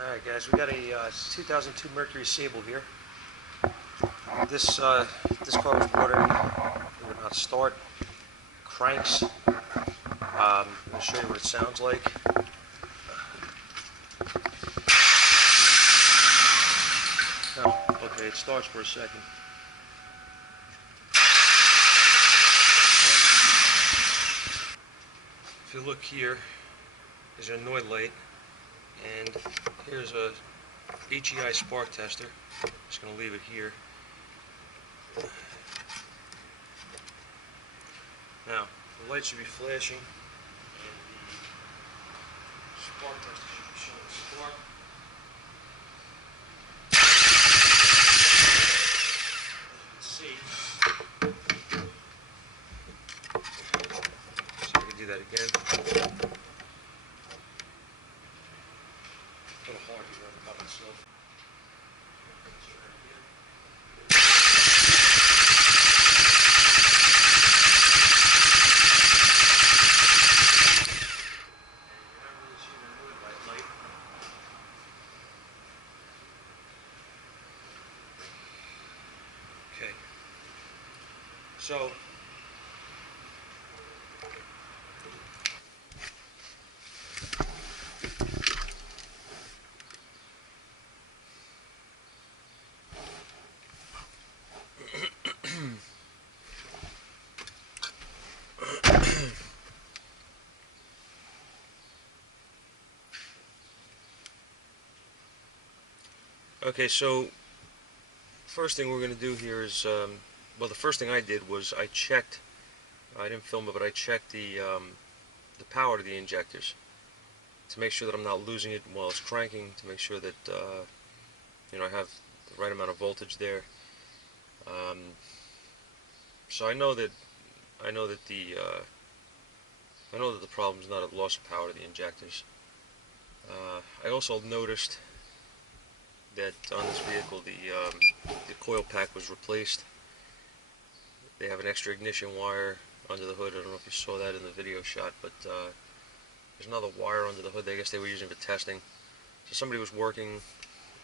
Alright guys, we got a 2002 Mercury Sable here. This car was brought in, it would not start, cranks. I'm going to show you what it sounds like. Oh, okay, it starts for a second. If you look here, there's an annoy light, and here's a HEI spark tester. Just going to leave it here. Now, the light should be flashing, and the spark tester should be showing spark. As you can see, so I can do that again. A little hard to run by myself. Okay, so okay, so first thing we're going to do here is, well, the first thing I did was I checked, I didn't film it, but I checked the power to the injectors to make sure that I'm not losing it while it's cranking, to make sure that you know, I have the right amount of voltage there. So I know that the problem is not a loss of power to the injectors. I also noticed that on this vehicle the coil pack was replaced. They have an extra ignition wire under the hood. I don't know if you saw that in the video shot, but there's another wire under the hood. I guess they were using for testing. So somebody was working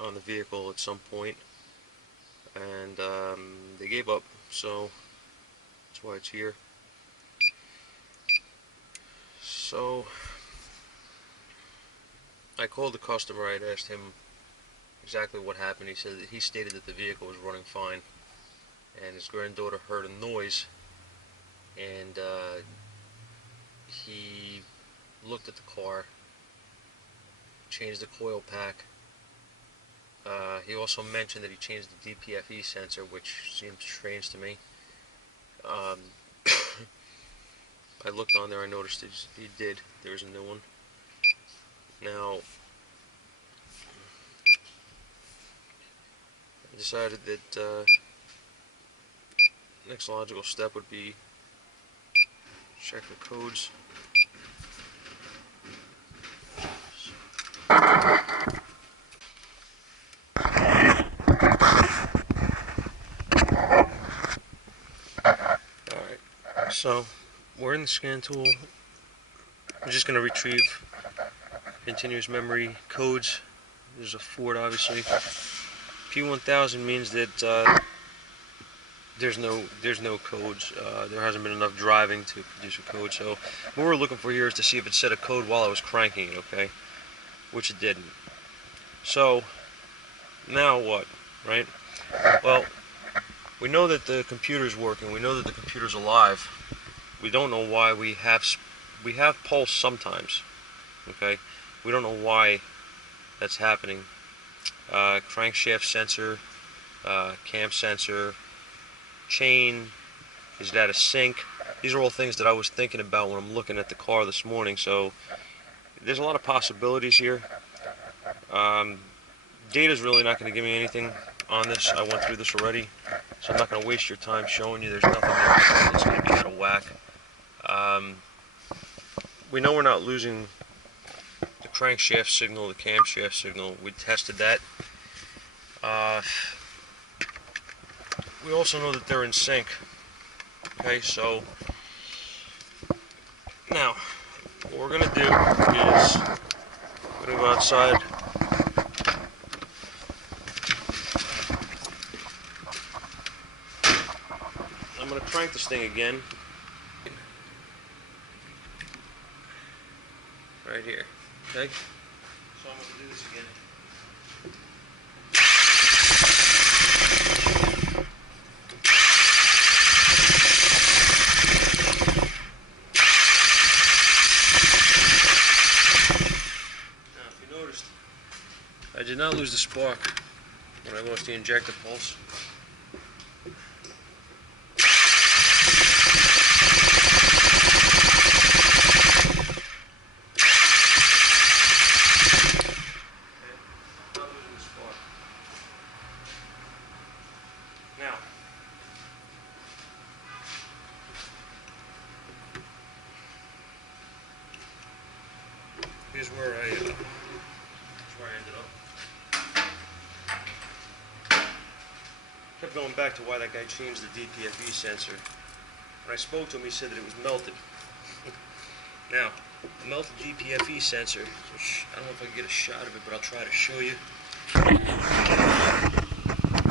on the vehicle at some point, and they gave up, so that's why it's here. So I called the customer. I had asked him exactly what happened. He stated that the vehicle was running fine, and his granddaughter heard a noise, and he looked at the car, changed the coil pack. He also mentioned that he changed the DPFE sensor, which seemed strange to me. I looked on there, I noticed he did. There's a new one. Now, I decided that next logical step would be check the codes. Alright, so we're in the scan tool. I'm just going to retrieve continuous memory codes. There's a Ford, obviously. P1000 means that there's no codes. There hasn't been enough driving to produce a code. So what we're looking for here is to see if it set a code while I was cranking it, okay? Which it didn't. So now what, right? Well, we know that the computer's working. We know that the computer's alive. We don't know why we have pulse sometimes, okay? We don't know why that's happening. Crankshaft sensor, cam sensor, chain, is it out of sync? These are all things that I was thinking about when I'm looking at the car this morning. So there's a lot of possibilities here. Data's really not going to give me anything on this. I went through this already, so I'm not going to waste your time showing you. There's nothing there that's going to be out of whack. We know we're not losing the crankshaft signal, the camshaft signal. We tested that. We also know that they're in sync. Okay, so now what we're going to do is we're going to go outside, going to crank this thing again. Right here. Okay? So I'm going to do this again. Now, if you noticed, I did not lose the spark when I lost the injector pulse. Now, here's where I ended up. Kept going back to why that guy changed the DPFE sensor. When I spoke to him, he said that it was melted. Now, a melted DPFE sensor, which I don't know if I can get a shot of it, but I'll try to show you.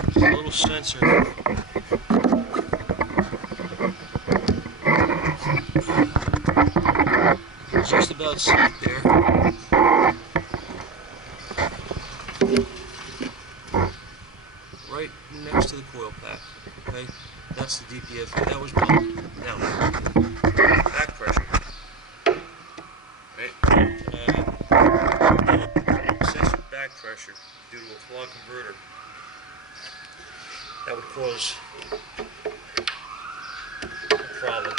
It's a little sensor. It's just about set there. Right next to the coil pack. Okay? That's the DPFE. That was melted. Now, back pressure. Right? Excessive back pressure due to a clogged converter. That would cause a problem.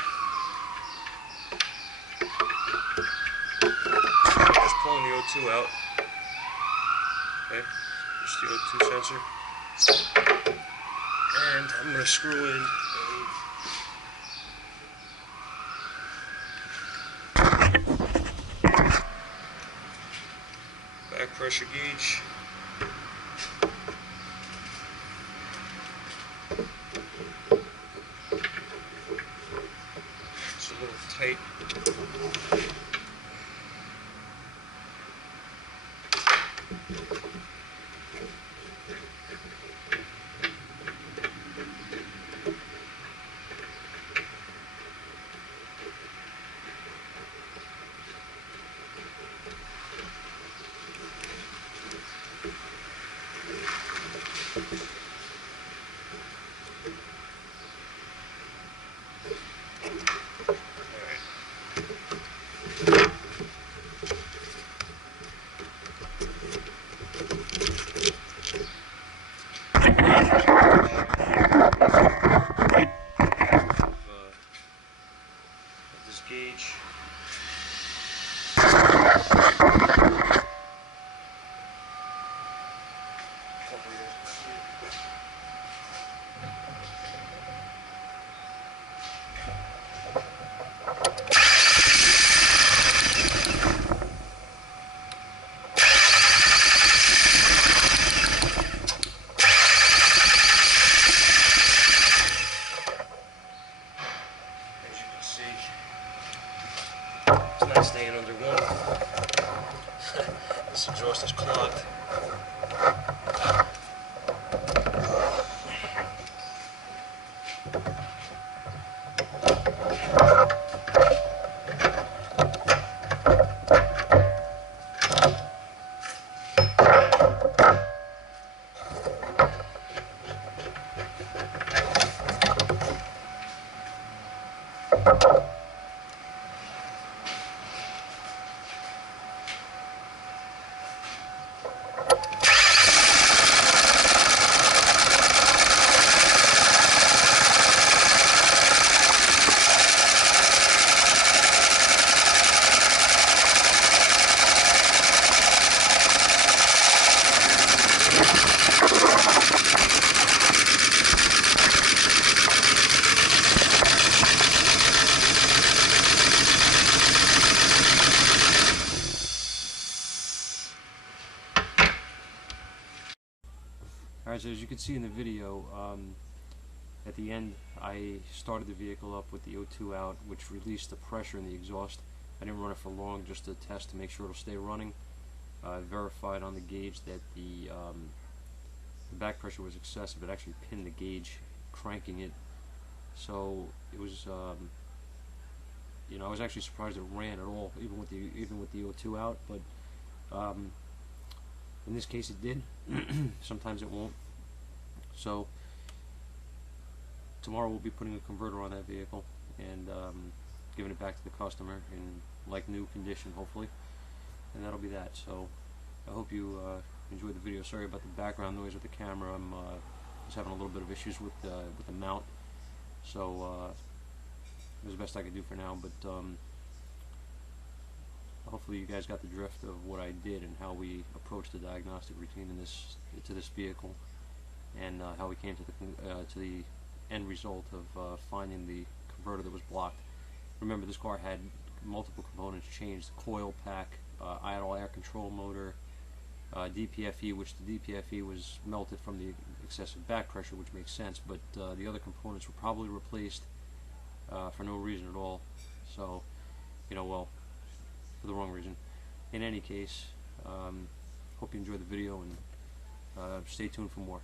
Just pulling the O2 out. Okay, just the O2 sensor. And I'm going to screw in a back pressure gauge. It's a little tight. This gauge. It's not staying under one. This exhaust is clogged. Alright, so as you can see in the video, at the end I started the vehicle up with the O2 out, which released the pressure in the exhaust. I didn't run it for long, just to test to make sure it'll stay running. I verified on the gauge that the back pressure was excessive. It actually pinned the gauge, cranking it So it was, you know, I was actually surprised it ran at all, even with the O2 out. But in this case, it did. Sometimes it won't. So tomorrow we'll be putting a converter on that vehicle and giving it back to the customer in like new condition, hopefully, and that'll be that. So I hope you enjoyed the video. Sorry about the background noise with the camera. I'm was having a little bit of issues with the mount, so it was the best I could do for now. But hopefully you guys got the drift of what I did and how we approached the diagnostic routine in this vehicle, and how we came to the end result of finding the converter that was blocked. Remember, this car had multiple components changed: the coil pack, idle air control motor, DPFE, which the DPFE was melted from the excessive back pressure, which makes sense, but the other components were probably replaced for no reason at all. So, you know, well, for the wrong reason. In any case, hope you enjoyed the video, and stay tuned for more.